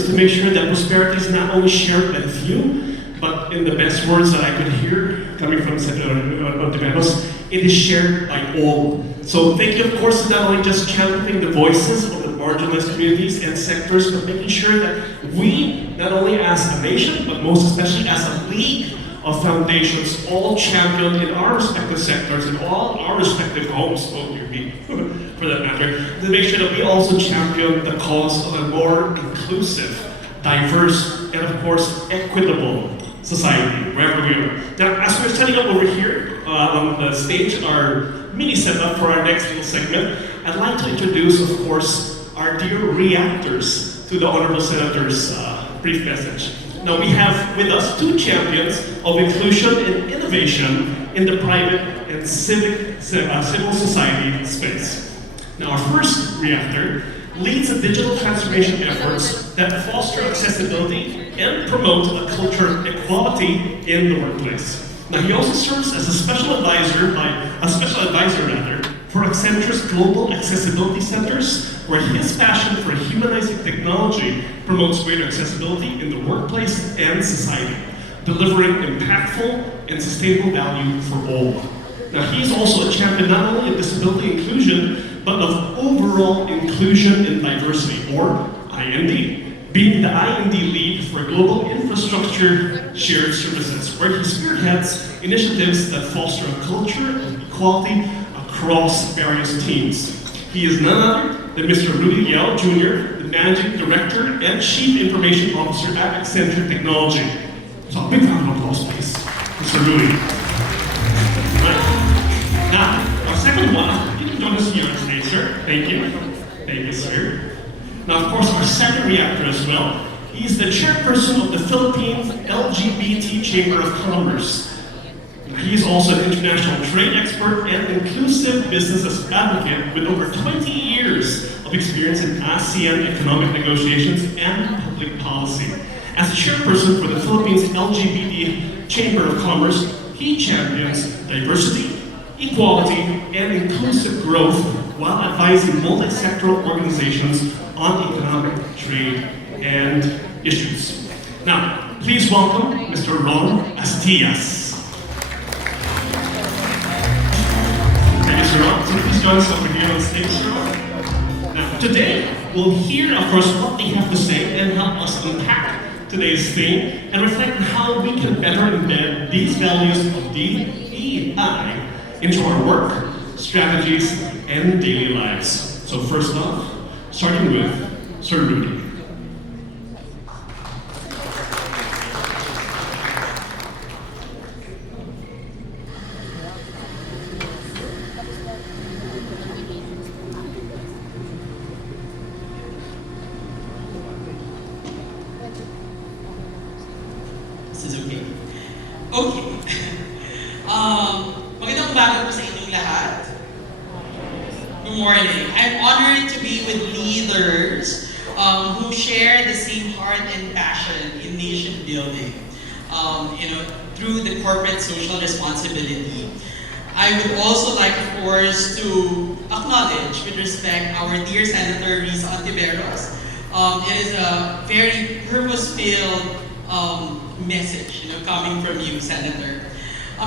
is to make sure that prosperity is not only shared by a few, but in the best words that I could hear coming from Senator Ontiveros, it is shared by all. So thank you, of course, not only just championing the voices of the marginalized communities and sectors, but making sure that we, not only as a nation, but most especially as a league of foundations, all champion in our respective sectors, in all our respective homes, for that matter, to make sure that we also champion the cause of a more inclusive, diverse, and of course, equitable society, wherever we are. Now, as we're setting up over here on the stage, our mini setup for our next little segment, I'd like to introduce, of course, our dear reactors to the Honorable Senator's brief message. Now, we have with us two champions of inclusion and innovation in the private and civil society space. Now, our first reactor leads the digital transformation efforts that foster accessibility and promote a culture of equality in the workplace. Now, he also serves as a special advisor for Accenture's Global Accessibility Centers, where his passion for humanizing technology promotes greater accessibility in the workplace and society, delivering impactful and sustainable value for all. Now, he's also a champion not only of disability inclusion, but of overall inclusion and diversity, or IND, being the IND lead for Global Infrastructure Shared Services, where he spearheads initiatives that foster a culture of equality across various teams. He is none other than Mr. Rudy Yao Jr., the Managing Director and Chief Information Officer at Accenture Technology. So a big round of applause, please, Mr. Rudy. Right. Now, our second one, you can join us here on stage, sir. Thank you. Thank you, sir. Now, of course, our second reactor as well. He's the chairperson of the Philippines LGBT Chamber of Commerce. He's also an international trade expert and inclusive business advocate with over 20 years of experience in ASEAN economic negotiations and public policy. As a chairperson for the Philippines LGBT Chamber of Commerce, he champions diversity, equality, and inclusive growth while advising multi-sectoral organizations on economic, trade, and issues. Now, please welcome Mr. Ron Astillas. So please join us over here on stage, sir. Now, today, we'll hear, of course, what they have to say and help us unpack today's theme and reflect on how we can better embed these values of DEI into our work, strategies, and daily lives. So first off, starting with Sir Rudy. This is okay. Okay. Magandang umaga po sa inyong lahat. Good morning. I'm honored to be with leaders who share the same heart and passion in nation building, through the corporate social responsibility. I would also like, of course, to acknowledge with respect our dear Senator Risa Ontiveros. It is a very purpose-filled message, coming from you, Senator.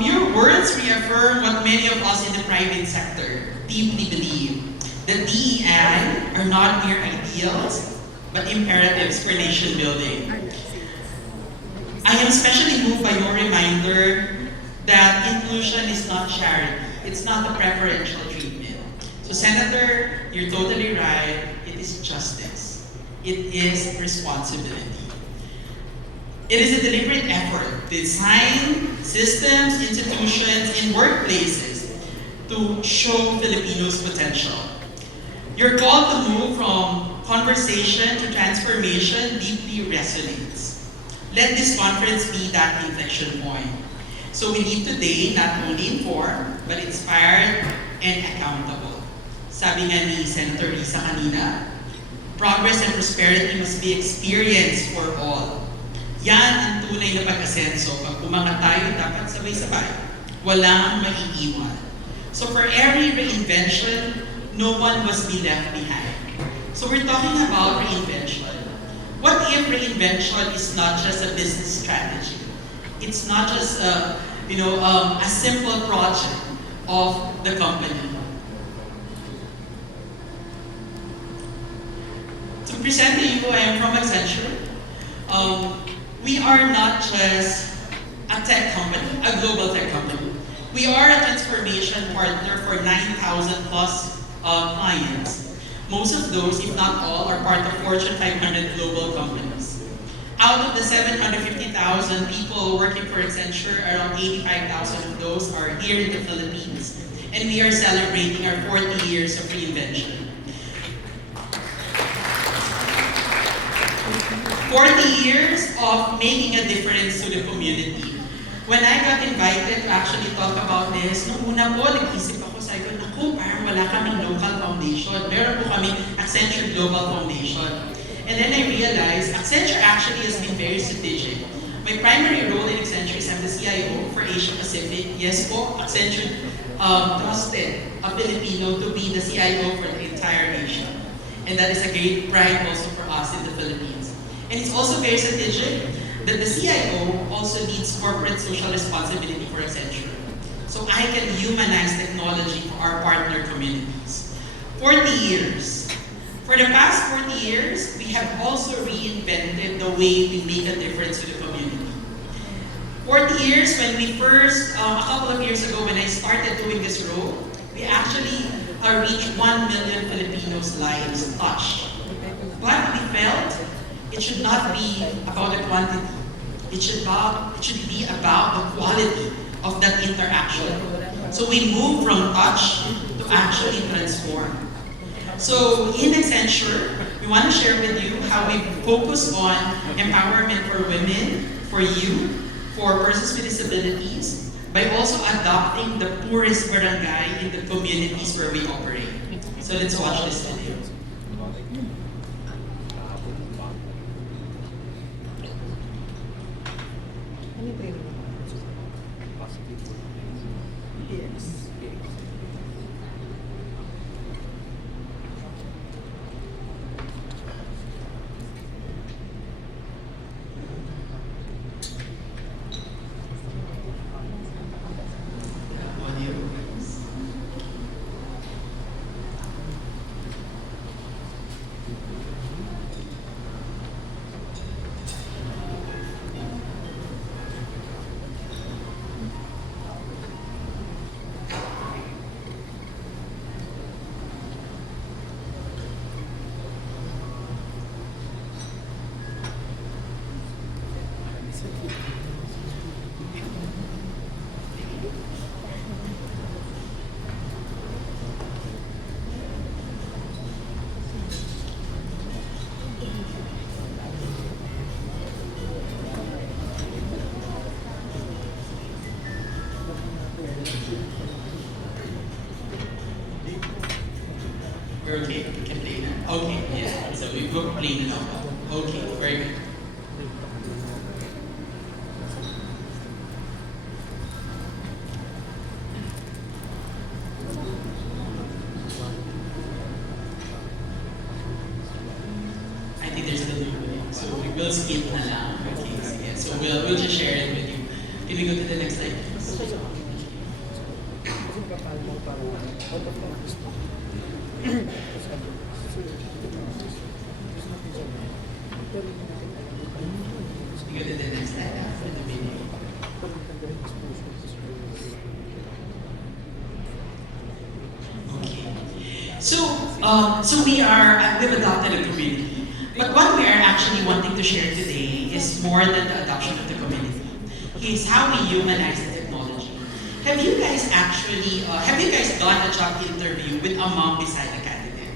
Your words reaffirm what many of us in the private sector deeply believe, that DEI are not mere ideals, but imperatives for nation building. I am especially moved by your reminder that inclusion is not charity, it's not a preferential treatment. So Senator, you're totally right, it is justice. It is responsibility. It is a deliberate effort to design systems, institutions, and workplaces to show Filipinos' potential. Your call to move from conversation to transformation deeply resonates. Let this conference be that inflection point. So we leave today not only informed, but inspired and accountable. Sabi nga ni Senator Risa kanina, progress and prosperity must be experienced for all. Yan ang tunay na pag-asenso. Pag umangat tayo, dapat sabay-sabay. Walang maiiwan. So for every reinvention, no one must be left behind. So we're talking about reinvention. What if reinvention is not just a business strategy. It's not just a simple project of the company. To present to you, I am from Accenture. We are not just a tech company, a global tech company. We are a transformation partner for 9,000 plus clients. Most of those, if not all, are part of Fortune 500 global companies. Out of the 750,000 people working for Accenture, around 85,000 of those are here in the Philippines. And we are celebrating our 40 years of reinvention. 40 years of making a difference to the community. When I got invited to actually talk about this, nung una po, nag-isip ako, sabi ko, naku, parang wala kaming local foundation. Meron po kaming Accenture Global Foundation. And then I realized, Accenture actually has been very strategic. My primary role in Accenture is I'm the CIO for Asia Pacific. Yes po, Accenture trusted a Filipino to be the CIO for the entire nation. And that is a great pride also for us in the Philippines. And it's also very strategic that the CIO also leads corporate social responsibility for Accenture. So I can humanize technology for our partner communities. 40 years. For the past 40 years, we have also reinvented the way we make a difference to the community. 40 years, when we first, a couple of years ago when I started doing this role, we actually reached 1 million Filipinos' lives touched. But we felt it should not be about the quantity. It should be about the quality of that interaction. So we move from touch to actually transform. So in Accenture, we want to share with you how we focus on empowerment for women, for youth, for persons with disabilities, by also adopting the poorest barangay in the communities where we operate. So let's watch this video. You're okay, we can play now. Okay, yeah. So we will play now. Okay, very good. I think there's still no way. So we will skip na lang. Okay, sige. So we'll just share it with you. Can we go to the next slide, please? You go to the next slide after the video. Okay. So we've adopted a community. But what we are actually wanting to share today is more than the adoption of the community. It's how we humanize the technology. Have you guys done a job interview with a mom beside a candidate?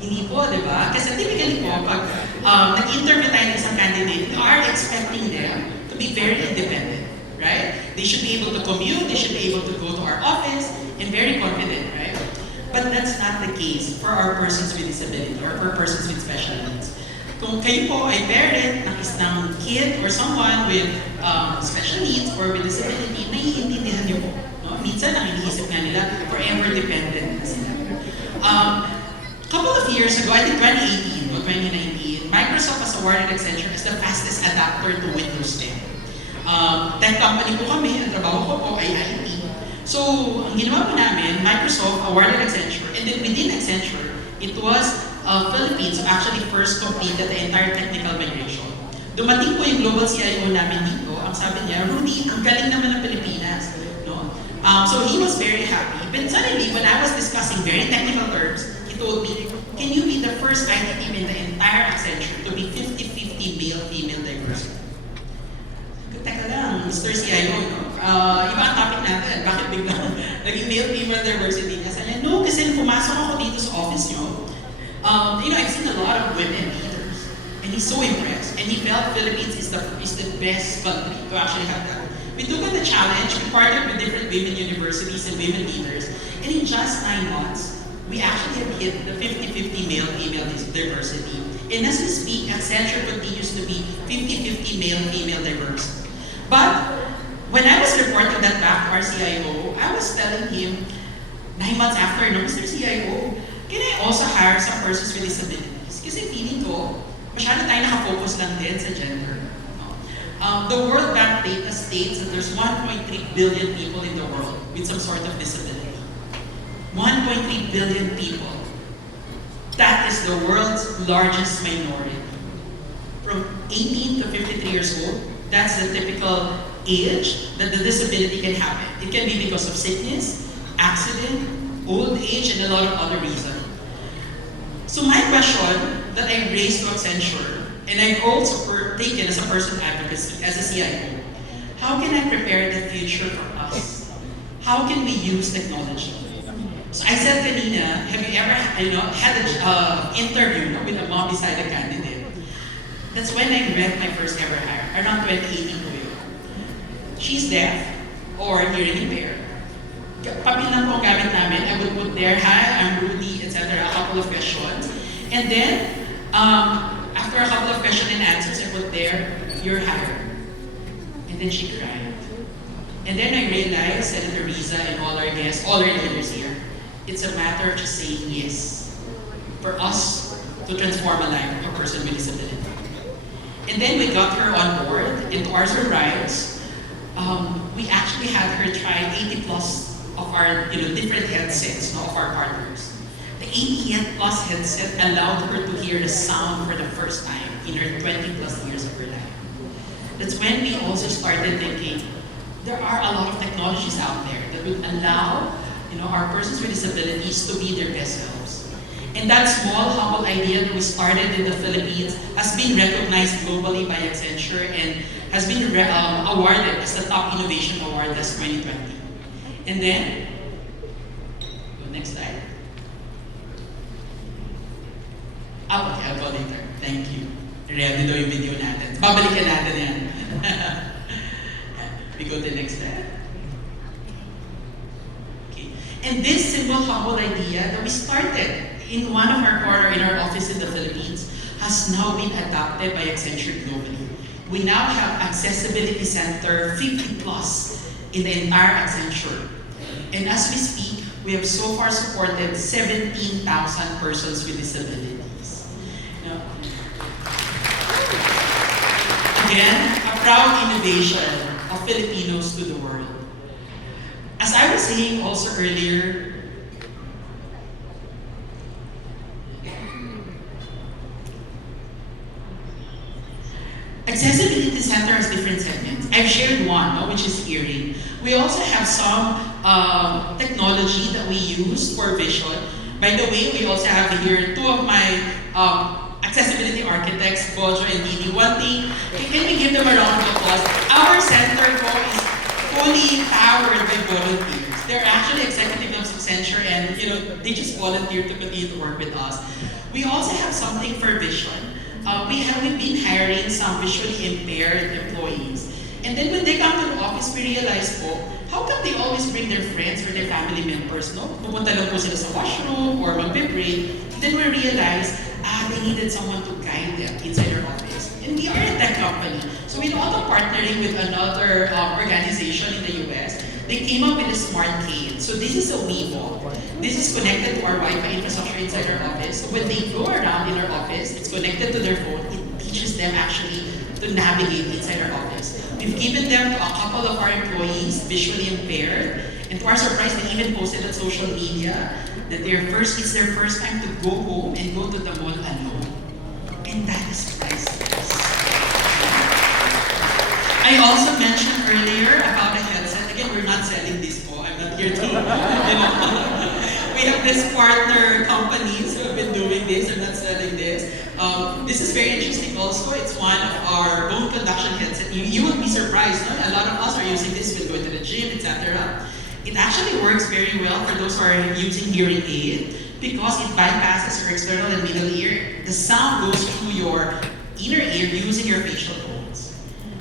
Hindi po, di ba? Kasi typically po, pag nag-interview tayo ng isang candidate, we are expecting them to be very independent, right? They should be able to commute, they should be able to go to our office, and very confident, right? But that's not the case for our persons with disability or for persons with special needs. Kung kayo po ay parent ng isang kid or someone with special needs or with disability, naiintindihan niyo po. No? Minsan, ang iniisip nga nila, forever dependent na sila. Couple of years ago, I think 2018 or 2019, Microsoft has awarded Accenture as the fastest adapter to Windows 10. Tech company po kami, ang trabaho ko po ay IT. So, ang ginawa po namin, Microsoft awarded Accenture, and then within Accenture, it was Philippines who actually first completed the entire technical migration. Dumating po yung global CIO namin dito, ang sabi niya, Rudy, ang galing naman ng Pilipinas. No? So he was very happy. But suddenly, when I was discussing very technical terms, he told me, can you be the first IT team in the entire Accenture to be 50-50 male-female diversity? Teka lang, Mr. CIO, no? Iba ang topic natin. Bakit biglang naging male-female diversity? Kasi niya, no, kasi nung pumasok ako dito sa office nyo, I've seen a lot of women leaders. And he's so impressed. And he felt Philippines is the best country to actually have that. We took on the challenge, we partnered with different women universities and women leaders, and in just 9 months, we actually have hit the 50-50 male-female diversity. And as we speak, Accenture continues to be 50-50 male-female diverse. But when I was reporting that back to our CIO, I was telling him, 9 months after, no, Mr. CIO, can I also hire some persons with disabilities? Kasi feeling ko, masyado tayo nakafocus lang din sa gender. The World Bank data states that there's 1.3 billion people in the world with some sort of disability. 1.3 billion people. That is the world's largest minority. From 18 to 53 years old, that's the typical age that the disability can happen. It can be because of sickness, accident, old age, and a lot of other reasons. So my question that I raised to Accenture, and I've also taken as a person advocacy, as a CIO, how can I prepare the future for us? How can we use technology? So I said kanina, have you ever had an interview with a mom beside a candidate? That's when I met my first ever hire, around 2018 po yun. She's deaf or hearing impaired. Papel lang po ang gamit namin. I would put there, hi, I'm Rudy, etc., a couple of questions. And then, after a couple of questions and answers, I put there, you're hired. And then she cried. And then I realized, Senator Riza and all our guests, all our leaders here, it's a matter of just saying yes for us to transform a life of a person with disability. And then we got her on board, and to our surprise, we actually had her try 80 plus of our different headsets of our partners. The 80 plus headset allowed her to hear the sound for the first time in her 20 plus years of her life. That's when we also started thinking, there are a lot of technologies out there that would allow our persons with disabilities to be their best selves. And that small, humble idea that we started in the Philippines has been recognized globally by Accenture and has been awarded as the Top Innovation Award this 2020. And then, next slide. Okay, I'll go later. Thank you. Ready daw yung video natin. Babalikan natin yan. We go to the next slide. Okay. And this simple, humble idea that we started in one of our corner in our office in the Philippines has now been adopted by Accenture globally. We now have Accessibility Center 50 plus in the entire Accenture. And as we speak, we have so far supported 17,000 persons with disabilities. Now, again, a proud innovation of Filipinos to the world. As I was saying also earlier, Accessibility Center has different segments. I've shared one, which is hearing. We also have some technology that we use for vision. By the way, we also have here two of my accessibility architects, Bojo and Dini. One thing, can we give them a round of applause? Our center is fully powered by volunteers. They're actually executives of Accenture and they just volunteer to continue to work with us. We also have something for vision. We've been hiring some visually impaired employees. And then when they come to the office, we realize how come they always bring their friends or their family members, no? Pupunta lang po sila sa washroom or mag-break. Then we realize, they needed someone to guide them inside their office. And we are a tech company. So we're also partnering with another organization in the US. They came up with a smart cane. So this is a Weibo. This is connected to our Wi-Fi infrastructure inside our office. So when they go around in our office, it's connected to their phone, it teaches them actually to navigate inside our office. We've given them to a couple of our employees, visually impaired, and to our surprise, they even posted on social media that it's their first time to go home and go to the mall alone. And that is priceless. I also mentioned earlier about a headset. Again, we're not selling this po. I'm not here to, we have this partner companies who have been doing this. I'm not selling this. This is very interesting also. It's one of our bone conduction headsets. You will be surprised, no? A lot of us are using this when going to the gym, etc. It actually works very well for those who are using hearing aid because it bypasses your external and middle ear. The sound goes through your inner ear using your facial bones.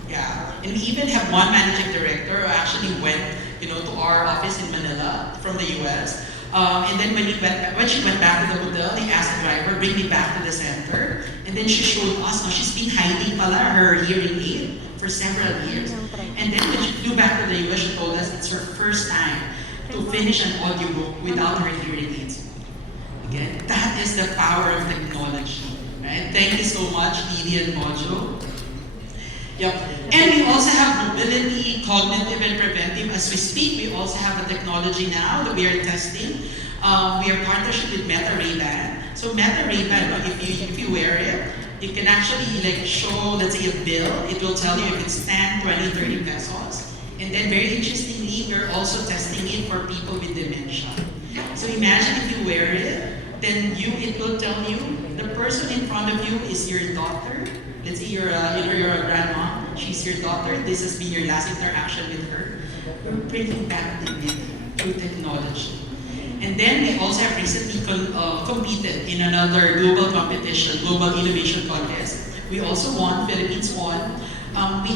Yeah, and we even have one managing director who actually went, to our office in Manila from the US. And then when she went back to the hotel, they asked the driver, bring me back to the center. And then she showed us, she's been hiding her hearing aid for several years. And then when she flew back to the US, she told us it's her first time to finish an audiobook without her hearing aids. Again, that is the power of technology. Right? Thank you so much, Didi and Mojo. Yep. And we also have mobility, cognitive, and preventive. As we speak, we also have a technology now that we are testing. We are partnership with Meta Ray-Ban. So Meta Ray-Ban, if you wear it, you can actually show, let's say, a bill. It will tell you if it's 10, 20, 30 pesos. And then very interestingly, we're also testing it for people with dementia. So imagine if you wear it, then it will tell you the person in front of you is your daughter. Let's say you're a grandma, she's your daughter, this has been your last interaction with her. We're bringing back dignity through technology. And then we also have recently competed in another global competition, global innovation contest. We also won, Philippines won.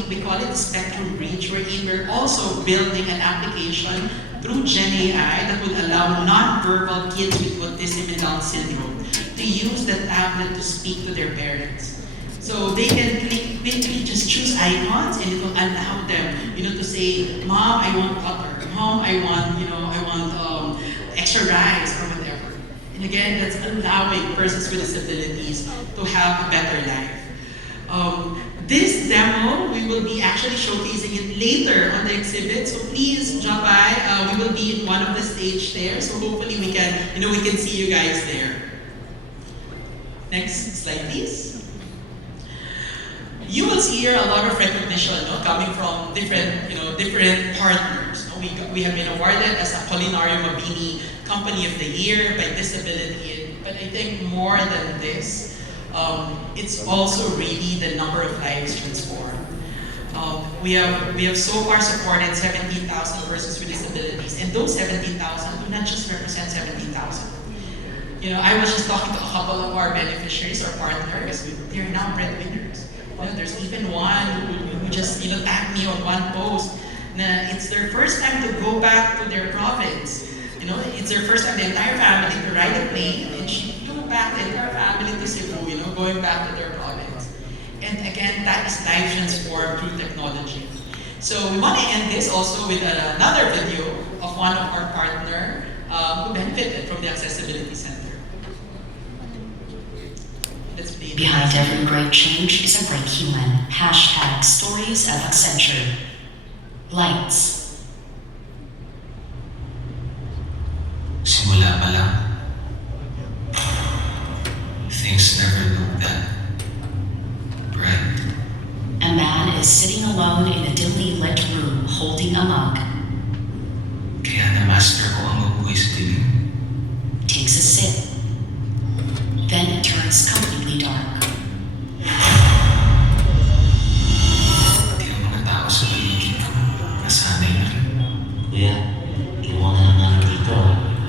We call it the Spectrum Bridge, wherein we're also building an application through Gen AI that would allow non-verbal kids with autism and Down syndrome to use the tablet to speak to their parents. So they can quickly just choose icons and it will allow them, to say, Mom, I want butter. Mom, I want extra rice or whatever. And again, that's allowing persons with disabilities to have a better life. This demo, we will be actually showcasing it later on the exhibit. So please drop by. We will be in one of the stage there. So hopefully we can see you guys there. Next slide, please. You will see here a lot of recognition coming from different partners. We have been awarded as a Culinario Mabini Company of the Year by Disability. But I think more than this, it's also really the number of lives transformed. We have so far supported 17,000 persons with disabilities, and those 17,000 do not just represent 17,000. I was just talking to a couple of our beneficiaries or partners. They're now breadwinners. There's even one who just tagged me on one post. It's their first time to go back to their province. It's their first time, the entire family, to ride a plane, and she flew back the entire family to Cebu, going back to their province. And again, that is life transformed through technology. So we want to end this also with another video of one of our partners who benefited from the Accessibility Center. Behind every great change is a great human. Hashtag Stories of Accenture. Lights. Simula pa lang, things never look that bright. A man is sitting alone in a dimly lit room holding a mug. Kaya na-master ko ang mabuhay sa dilim. Takes a sip. Then it turns completely dark. Pati ang mga tao sa paligid ko, nasanay na rin. Kuya, iwan ka naman dito.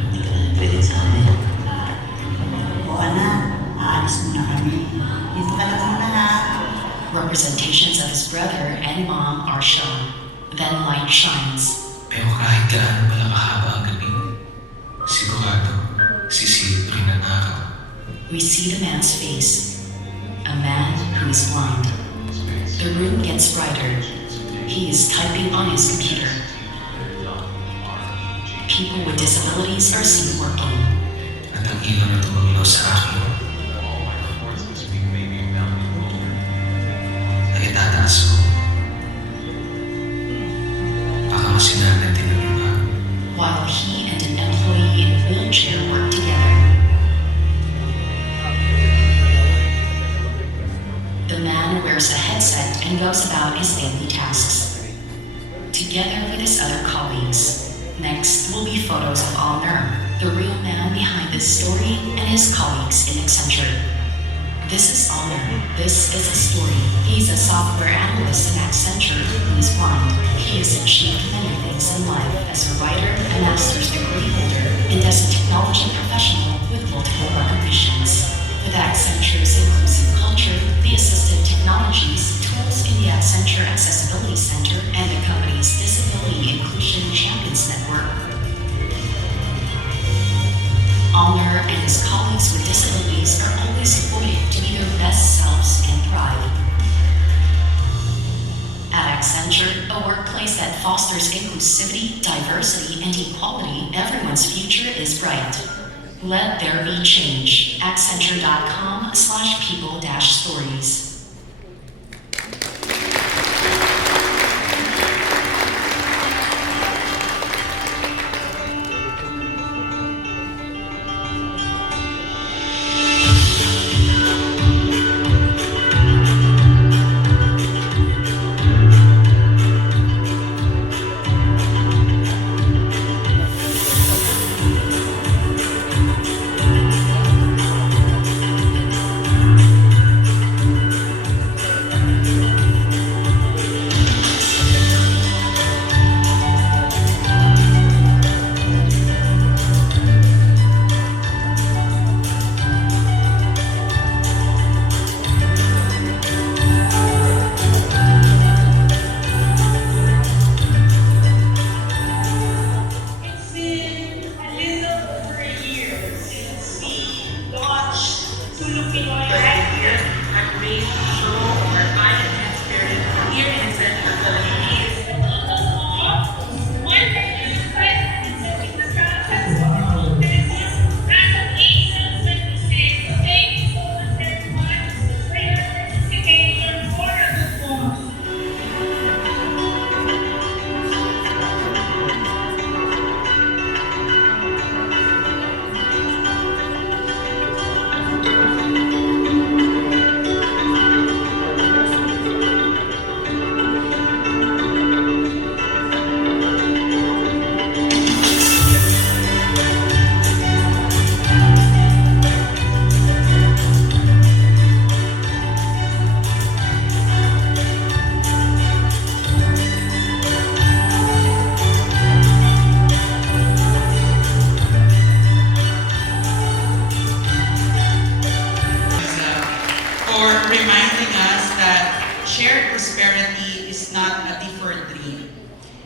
Hindi ka na pwede sa amin. O anak, aalis muna kami. Dito ka lang muna ha. Representations of his brother and mom are shown. Then light shines. Pero kahit gaano pala kahaba ang gabi, sigurado, sisilip rin ang araw. We see the man's face. A man who is blind. The room gets brighter. He is typing on his computer. People with disabilities are seen working. At ang ilaw na tumulaw sa akin, Kaso, baka masinahan natin ang iba. while he and an employee in a wheelchair work together. The man wears a headset and goes about his daily tasks, together with his other colleagues. Next will be photos of Alner, the real man behind this story, and his colleagues in Accenture. This is Alner. This is a story. He's a software analyst in Accenture who is blind. He has achieved many things in life as a writer, a master's degree holder, and as a technology professional with multiple recognitions. With Accenture's inclusive culture, the assistive technologies, tools in the Accenture Accessibility Center, and the company's Disability Inclusion Champions Network, Alner and his colleagues with disabilities are always supported to be their best selves and pride. At Accenture, a workplace that fosters inclusivity, diversity, and equality, everyone's future is bright. Let there be change. Accenture.com/people-stories. It's been a little over a year since we launched Tulu Pinoy right here at Race Show or Violent Experience here in Central Philippines. One thing is present in the process of Philippines as of April 26. Thank you so much everyone for your participation for a good cause. For reminding us that shared prosperity is not a deferred dream.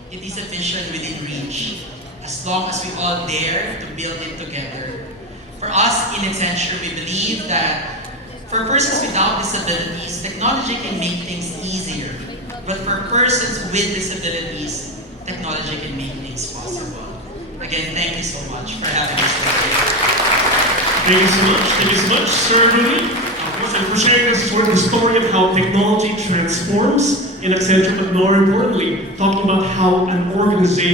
It is a vision within reach, as long as we all dare to build it together. For us in Accenture, we believe that for persons without disabilities, technology can make things easier. But for persons with disabilities, technology can make things possible. Again, thank you so much for having us today. Thank you so much. Thank you so much, Sir Rudy. And for sharing the story of how technology transforms in Accenture, but more importantly, talking about how an organization